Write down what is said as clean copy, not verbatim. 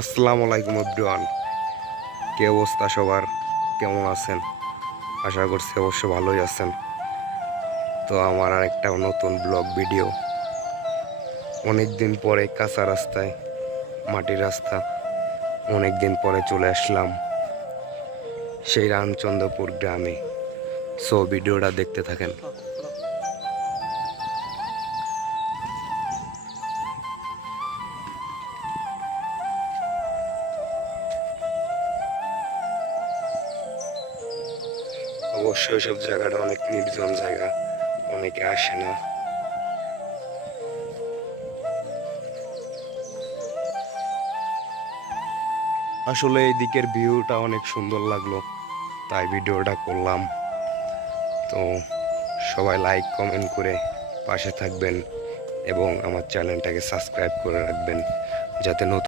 আসসালামু আলাইকুম এভরিওয়ান। কি অবস্থা সবার, কেমন আছেন? আশা করছি অবশ্য ভালোই আছেন। তো আমার আর একটা নতুন ব্লগ ভিডিও। অনেক দিন পরে কাঁচা রাস্তায়, মাটির রাস্তা, অনেক দিন পরে চলে আসলাম সেই রামচন্দ্রপুর গ্রামে। সো ভিডিওটা দেখতে থাকেন। অবশ্যই সব জায়গাটা অনেক নির্জন জায়গা, অনেকে আসে না। আসলে এই দিকের ভিউটা অনেক সুন্দর লাগলো, তাই ভিডিওটা করলাম। তো সবাই লাইক কমেন্ট করে পাশে থাকবেন এবং আমার চ্যানেলটাকে সাবস্ক্রাইব করে রাখবেন, যাতে নতুন